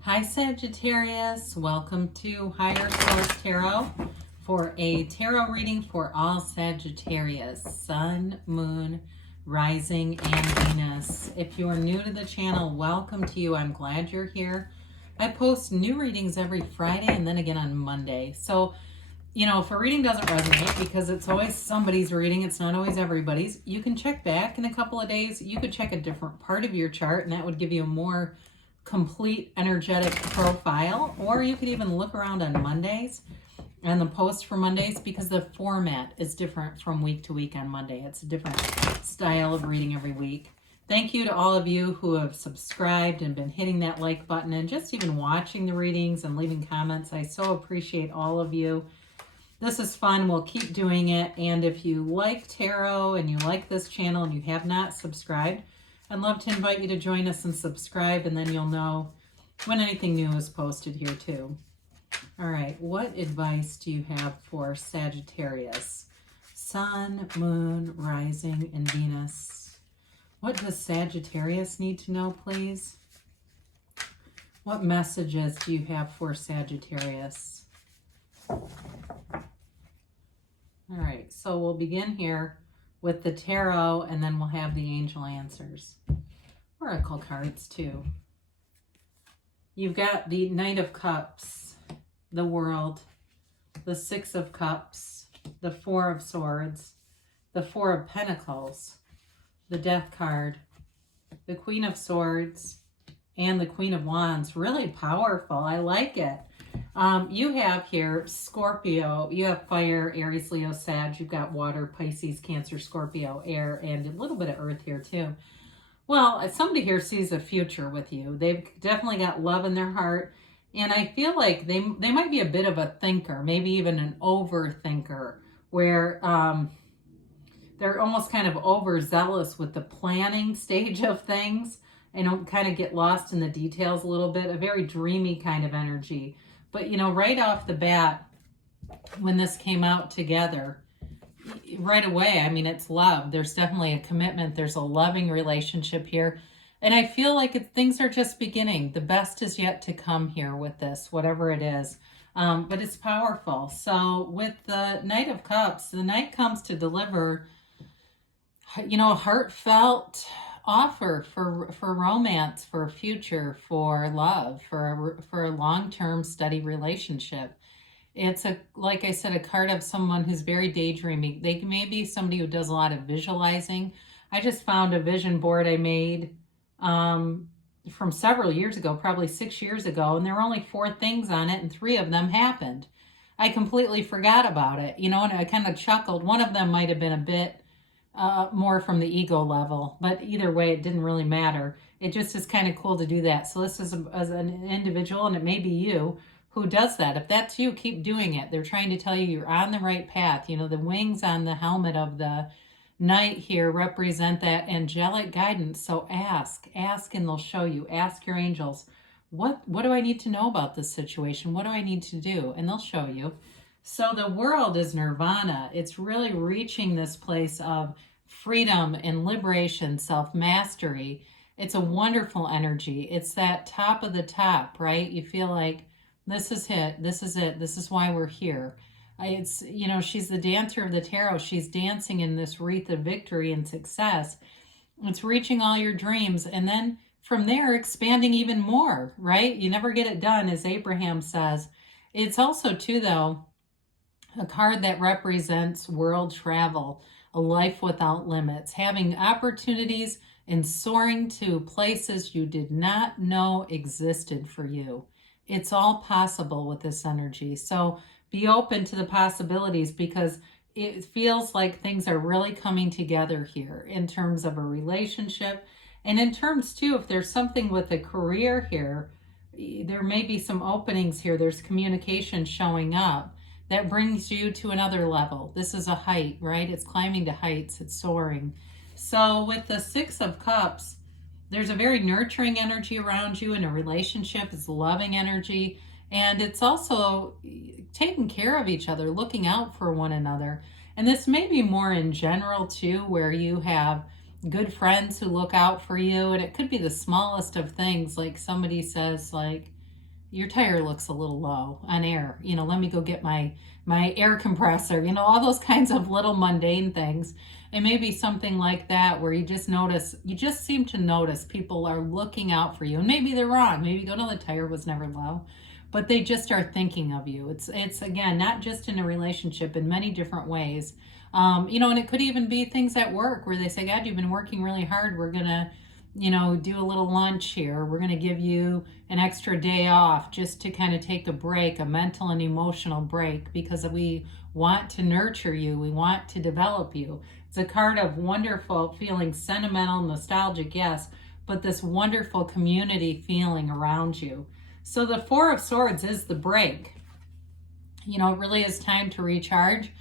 Hi Sagittarius, welcome to Higher Source Tarot for a tarot reading for all Sagittarius, Sun, Moon, Rising, and Venus. If you are new to the channel, welcome to you. I'm glad you're here. I post new readings every Friday and then again on Monday. So, you know, if a reading doesn't resonate, because it's always somebody's reading, it's not always everybody's, you can check back in a couple of days. You could check a different part of your chart and that would give you a more complete energetic profile, or you could even look around on Mondays and the post for Mondays, because the format is different from week to week on Monday. It's a different style of reading every week. Thank you to all of you who have subscribed and been hitting that like button and just even watching the readings and leaving comments. I so appreciate all of you. This is fun. We'll keep doing it. And if you like tarot and you like this channel and you have not subscribed, I'd love to invite you to join us and subscribe, and then you'll know when anything new is posted here too. All right, what advice do you have for Sagittarius? Sun, Moon, Rising, and Venus. What does Sagittarius need to know, please? What messages do you have for Sagittarius? All right, so we'll begin here with the tarot, and then we'll have the angel answers. Oracle cards too. You've got the Knight of Cups, the World, the Six of Cups, the Four of Swords, the Four of Pentacles, the Death card, the Queen of Swords, and the Queen of Wands. Really powerful. I like it. You have here Scorpio, you have fire, Aries, Leo, Sag, you've got water, Pisces, Cancer, Scorpio, air, and a little bit of earth here too. Well, somebody here sees a future with you. They've definitely got love in their heart, and I feel like they might be a bit of a thinker, maybe even an overthinker, where they're almost kind of overzealous with the planning stage of things and don't kind of get lost in the details a little bit, a very dreamy kind of energy. But, you know, right off the bat, when this came out together, right away, I mean, it's love. There's definitely a commitment. There's a loving relationship here. And I feel like things are just beginning. The best is yet to come here with this, whatever it is. But it's powerful. So with the Knight of Cups, the Knight comes to deliver, you know, a heartfelt offer for romance, for a future, for love, for a long-term steady relationship. It's like I said, a card of someone who's very daydreaming. They may be somebody who does a lot of visualizing. I just found a vision board I made from several years ago, probably 6 years ago, and there were only 4 things on it, and 3 of them happened. I completely forgot about it, you know, and I kind of chuckled. One of them might have been a bit more from the ego level, but either way, it didn't really matter. It just is kind of cool to do that. So this is as an individual, and it may be you who does that. If that's you, keep doing it. They're trying to tell you you're on the right path. You know, the wings on the helmet of the knight here represent that angelic guidance. So ask, and they'll show you. Ask your angels, what do I need to know about this situation? What do I need to do? And they'll show you. So the World is nirvana. It's really reaching this place of freedom and liberation, self-mastery. It's a wonderful energy. It's that top of the top, right? You feel like this is it. This is it. This is why we're here. It's, you know, she's the dancer of the tarot. She's dancing in this wreath of victory and success. It's reaching all your dreams. And then from there, expanding even more, right? You never get it done, as Abraham says. It's also, too, though, a card that represents world travel, a life without limits, having opportunities and soaring to places you did not know existed for you. It's all possible with this energy. So be open to the possibilities, because it feels like things are really coming together here in terms of a relationship. And in terms, too, if there's something with a career here, there may be some openings here. There's communication showing up that brings you to another level. This is a height, right? It's climbing to heights. It's soaring. So with the Six of Cups, there's a very nurturing energy around you in a relationship. It's loving energy. And it's also taking care of each other, looking out for one another. And this may be more in general, too, where you have good friends who look out for you. And it could be the smallest of things. Like somebody says, like, your tire looks a little low on air. You know, let me go get my air compressor, you know, all those kinds of little mundane things. And maybe something like that where you just notice, you just seem to notice people are looking out for you. And maybe they're wrong. Maybe you go, no, the tire was never low. But they just are thinking of you. It's again, not just in a relationship, in many different ways. You know, and it could even be things at work where they say, God, you've been working really hard. We're going to, you know, do a little lunch here. We're going to give you an extra day off just to kind of take a break, a mental and emotional break, because we want to nurture you. We want to develop you. It's a card of wonderful feeling, sentimental, nostalgic, yes, but this wonderful community feeling around you. So the Four of Swords is the break. You know, it really is time to recharge.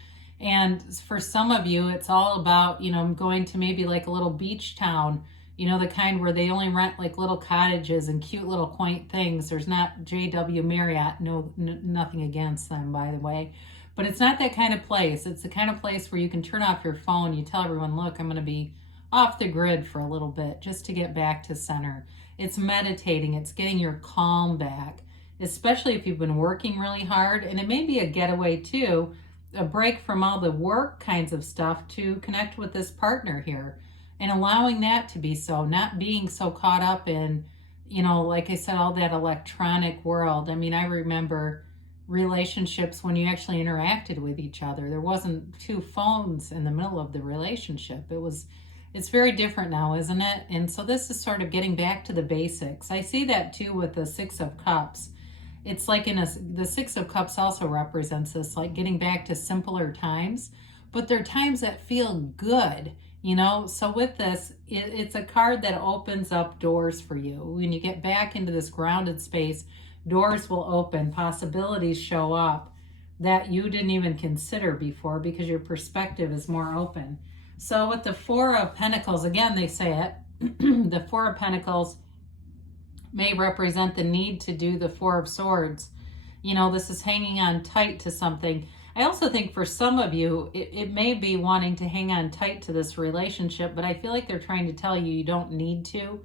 And for some of you, it's all about, you know, going to maybe like a little beach town, you know, the kind where they only rent like little cottages and cute little quaint things. There's not JW Marriott, nothing against them, by the way. But it's not that kind of place. It's the kind of place where you can turn off your phone. You tell everyone, look, I'm going to be off the grid for a little bit just to get back to center. It's meditating. It's getting your calm back, especially if you've been working really hard. And it may be a getaway too, a break from all the work kinds of stuff to connect with this partner here and allowing that to be so, not being so caught up in, you know, like I said, all that electronic world. I mean, I remember relationships when you actually interacted with each other. There wasn't two phones in the middle of the relationship. It's very different now, isn't it? And so this is sort of getting back to the basics. I see that too with the Six of Cups. It's like the Six of Cups also represents this, like getting back to simpler times, but they're times that feel good, you know? So with this, it's a card that opens up doors for you. When you get back into this grounded space, doors will open, possibilities show up that you didn't even consider before because your perspective is more open. So with the Four of Pentacles, again, they say it, the Four of Pentacles may represent the need to do the Four of Swords. You know, this is hanging on tight to something. I also think for some of you, it may be wanting to hang on tight to this relationship, but I feel like they're trying to tell you don't need to.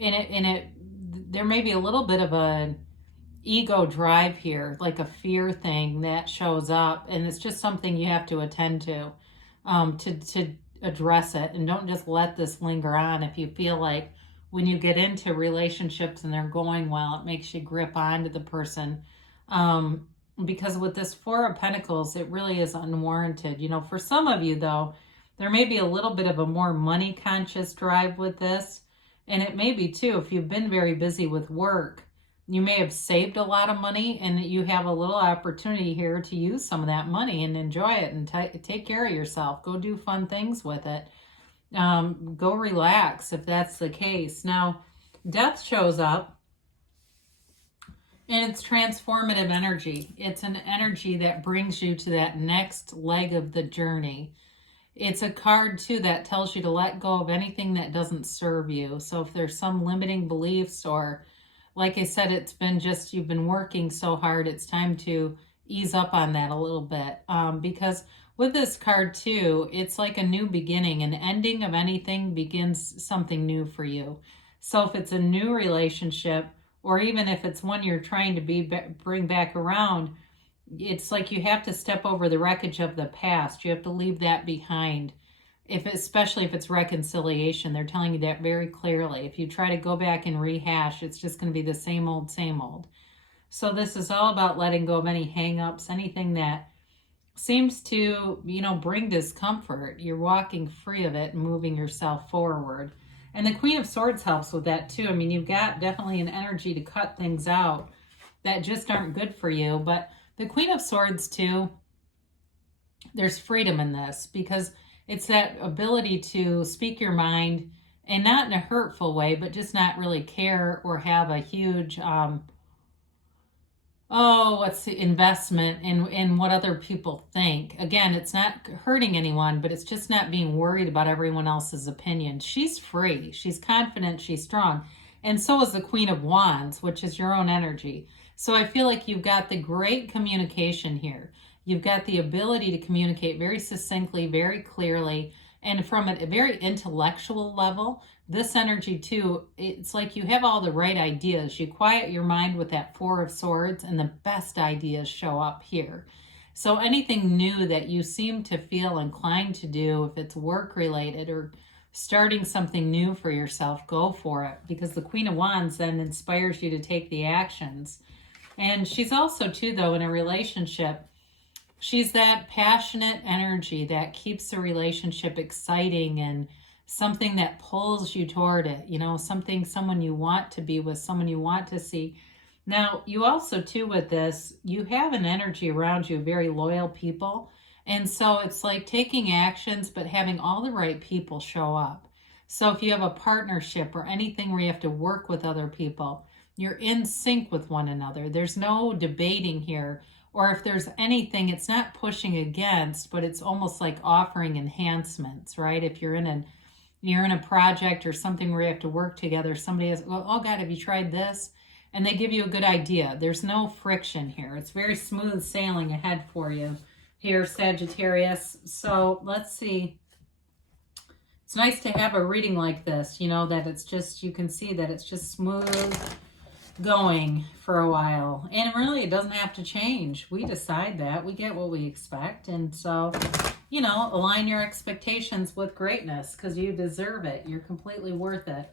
There may be a little bit of an ego drive here, like a fear thing that shows up, and it's just something you have to attend to address it. And don't just let this linger on. If you feel like when you get into relationships and they're going well, it makes you grip onto the person. Because with this Four of Pentacles, it really is unwarranted. You know, for some of you though, there may be a little bit of a more money conscious drive with this. And it may be too, if you've been very busy with work, you may have saved a lot of money and you have a little opportunity here to use some of that money and enjoy it and take care of yourself. Go do fun things with it. Go relax if that's the case. Now, Death shows up and it's transformative energy. It's an energy that brings you to that next leg of the journey. It's a card too that tells you to let go of anything that doesn't serve you. So if there's some limiting beliefs, or like I said, it's been just, you've been working so hard, it's time to ease up on that a little bit. Because with this card too, it's like a new beginning. An ending of anything begins something new for you. So if it's a new relationship, or even if it's one you're trying to bring back around, it's like you have to step over the wreckage of the past. You have to leave that behind. Especially if it's reconciliation, they're telling you that very clearly. If you try to go back and rehash, it's just going to be the same old, same old. So this is all about letting go of any hang-ups, anything that seems to, you know, bring discomfort. You're walking free of it and moving yourself forward. And the Queen of Swords helps with that too. I mean, you've got definitely an energy to cut things out that just aren't good for you. But the Queen of Swords too, there's freedom in this, because it's that ability to speak your mind, and not in a hurtful way, but just not really care or have a huge, investment in what other people think. Again, it's not hurting anyone, but it's just not being worried about everyone else's opinion. She's free. She's confident. She's strong. And so is the Queen of Wands, which is your own energy. So I feel like you've got the great communication here. You've got the ability to communicate very succinctly, very clearly, and from a very intellectual level, this energy too, it's like you have all the right ideas. You quiet your mind with that Four of Swords, and the best ideas show up here. So anything new that you seem to feel inclined to do, if it's work related or starting something new for yourself, go for it, because the Queen of Wands then inspires you to take the actions. And she's also too, though, in a relationship, she's that passionate energy that keeps the relationship exciting and something that pulls you toward it, you know, someone you want to be with, someone you want to see. Now, you also too, with this, you have an energy around you, very loyal people. And so it's like taking actions, but having all the right people show up. So if you have a partnership or anything where you have to work with other people, you're in sync with one another. There's no debating here. Or if there's anything, it's not pushing against, but it's almost like offering enhancements, right? If you're in a project or something where you have to work together, somebody has, oh God, have you tried this? And they give you a good idea. There's no friction here. It's very smooth sailing ahead for you here, Sagittarius. So let's see. It's nice to have a reading like this, you know, that it's just, you can see that it's just smooth going for a while. And really, it doesn't have to change. We decide that. We get what we expect. And so, you know, align your expectations with greatness, because you deserve it. You're completely worth it.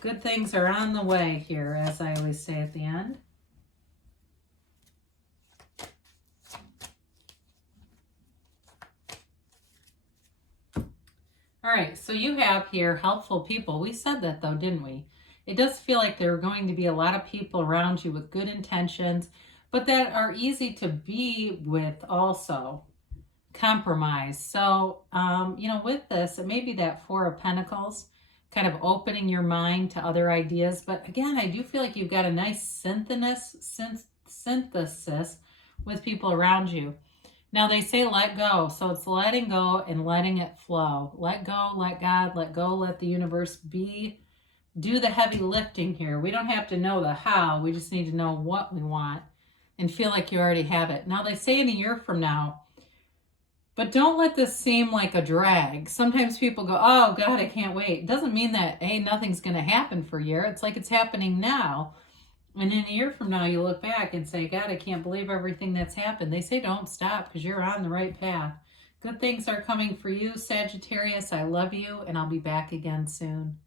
Good things are on the way here, as I always say at the end. All right, so you have here helpful people. We said that though, didn't we? It does feel like there are going to be a lot of people around you with good intentions, but that are easy to be with also. Compromise. So, you know, with this, it may be that Four of Pentacles, kind of opening your mind to other ideas. But again, I do feel like you've got a nice synthesis with people around you. Now, they say let go. So it's letting go and letting it flow. Let go, let God, let go, let the universe be. Do the heavy lifting here. We don't have to know the how. We just need to know what we want and feel like you already have it. Now, they say in a year from now, but don't let this seem like a drag. Sometimes people go, oh, God, I can't wait. It doesn't mean that, hey, nothing's going to happen for a year. It's like it's happening now. And in a year from now, you look back and say, God, I can't believe everything that's happened. They say don't stop, because you're on the right path. Good things are coming for you, Sagittarius. I love you, and I'll be back again soon.